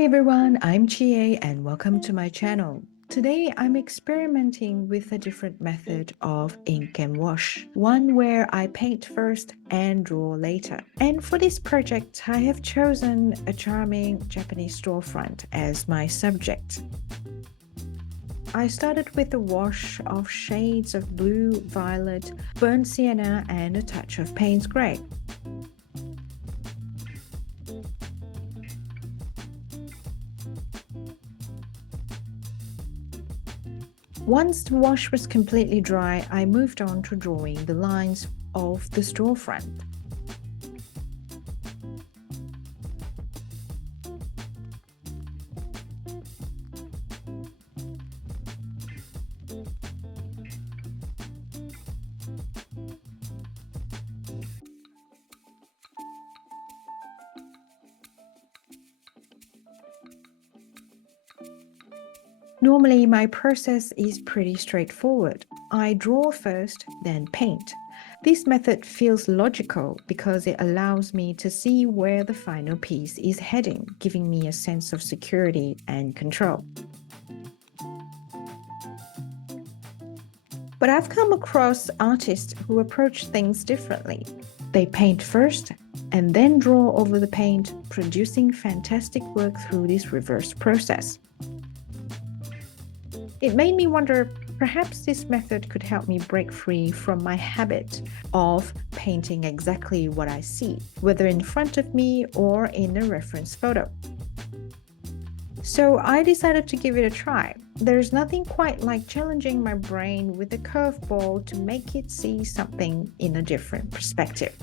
Hi everyone, I'm Chie and welcome to my channel. Today I'm experimenting with a different method of ink and wash, one where I paint first and draw later. And for this project, I have chosen a charming Japanese storefront as my subject. I started with a wash of shades of blue, violet, burnt sienna and a touch of Payne's grey. Once the wash was completely dry, I moved on to drawing the lines of the storefront. Normally, my process is pretty straightforward. I draw first, then paint. This method feels logical because it allows me to see where the final piece is heading, giving me a sense of security and control. But I've come across artists who approach things differently. They paint first and then draw over the paint, producing fantastic work through this reverse process. It made me wonder, perhaps this method could help me break free from my habit of painting exactly what I see, whether in front of me or in a reference photo. So I decided to give it a try. There's nothing quite like challenging my brain with a curveball to make it see something in a different perspective.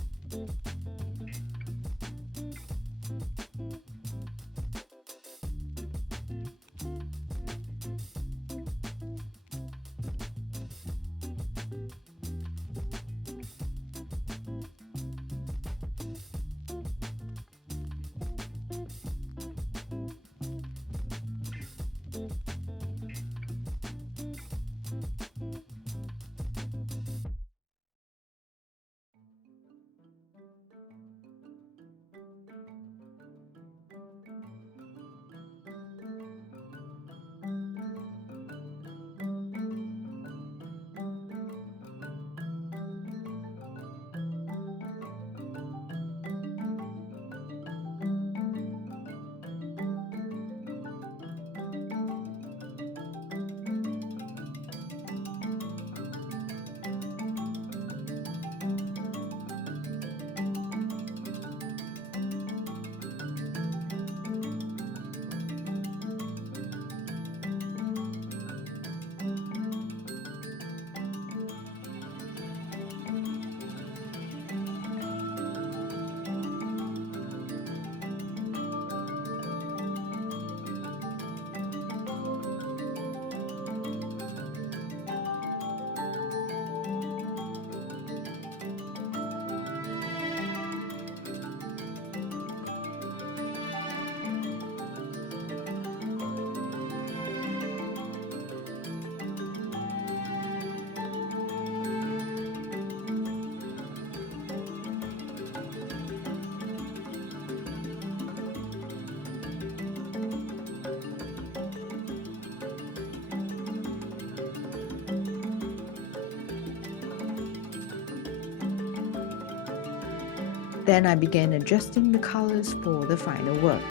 Then I began adjusting the colors for the final work.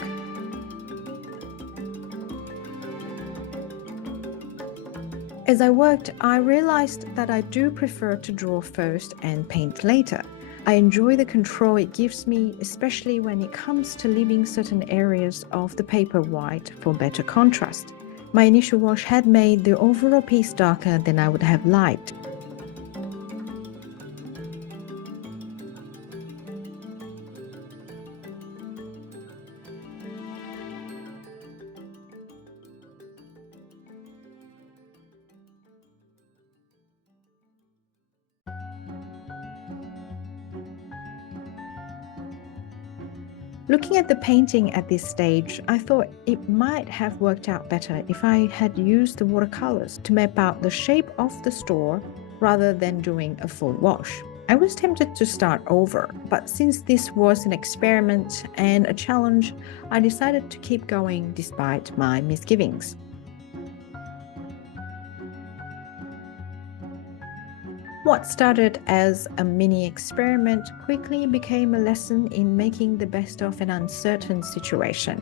As I worked, I realized that I do prefer to draw first and paint later. I enjoy the control it gives me, especially when it comes to leaving certain areas of the paper white for better contrast. My initial wash had made the overall piece darker than I would have liked. Looking at the painting at this stage, I thought it might have worked out better if I had used the watercolors to map out the shape of the store rather than doing a full wash. I was tempted to start over, but since this was an experiment and a challenge, I decided to keep going despite my misgivings. What started as a mini experiment quickly became a lesson in making the best of an uncertain situation.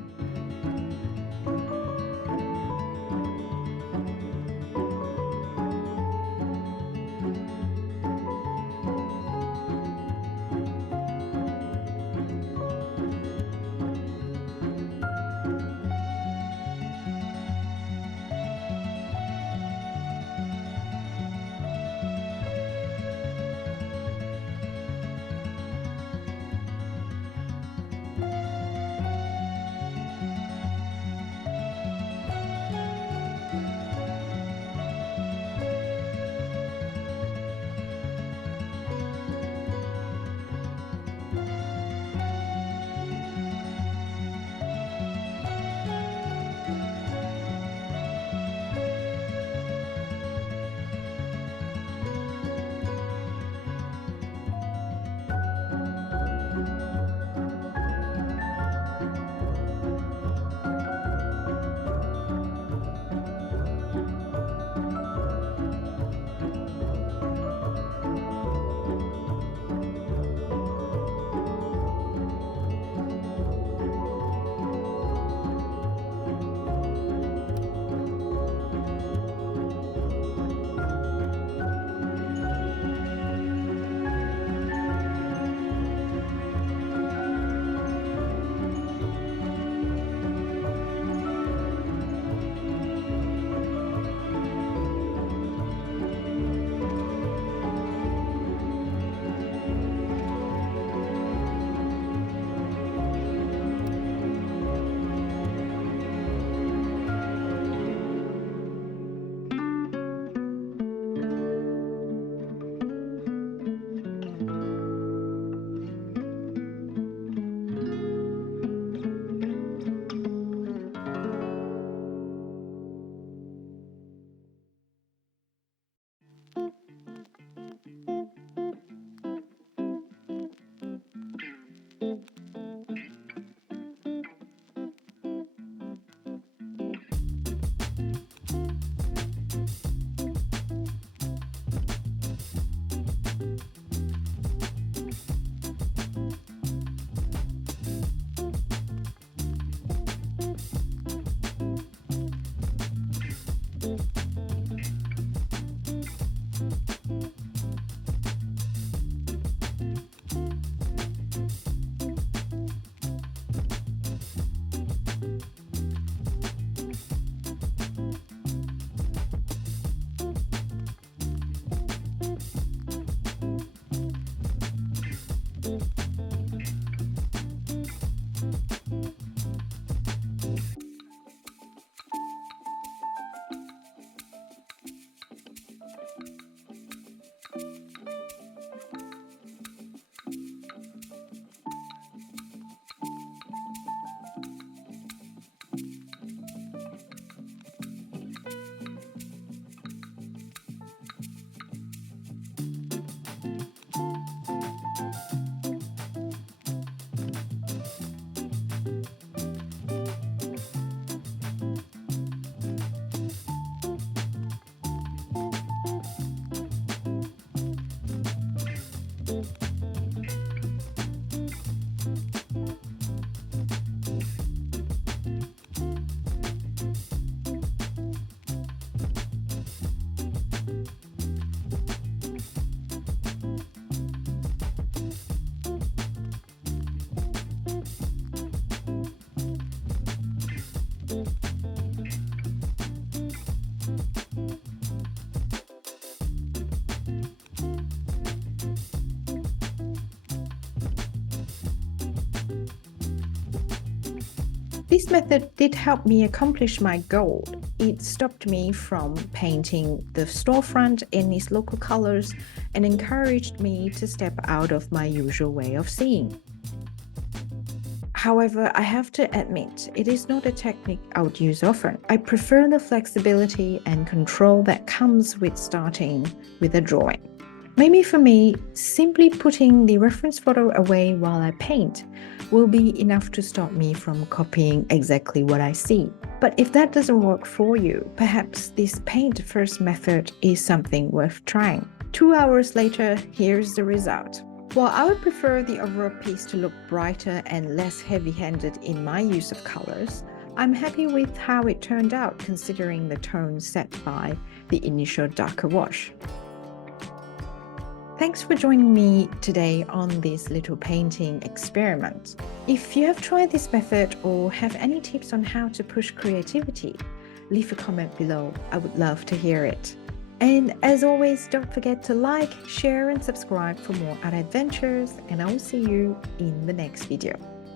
This method did help me accomplish my goal. It stopped me from painting the storefront in its local colors and encouraged me to step out of my usual way of seeing. However, I have to admit, it is not a technique I would use often. I prefer the flexibility and control that comes with starting with a drawing. Maybe for me, simply putting the reference photo away while I paint will be enough to stop me from copying exactly what I see. But if that doesn't work for you, perhaps this paint first method is something worth trying. 2 hours later, here's the result. While I would prefer the overall piece to look brighter and less heavy-handed in my use of colors, I'm happy with how it turned out considering the tone set by the initial darker wash. Thanks for joining me today on this little painting experiment. If you have tried this method or have any tips on how to push creativity, leave a comment below. I would love to hear it. And as always, don't forget to like, share and subscribe for more art adventures, and I will see you in the next video.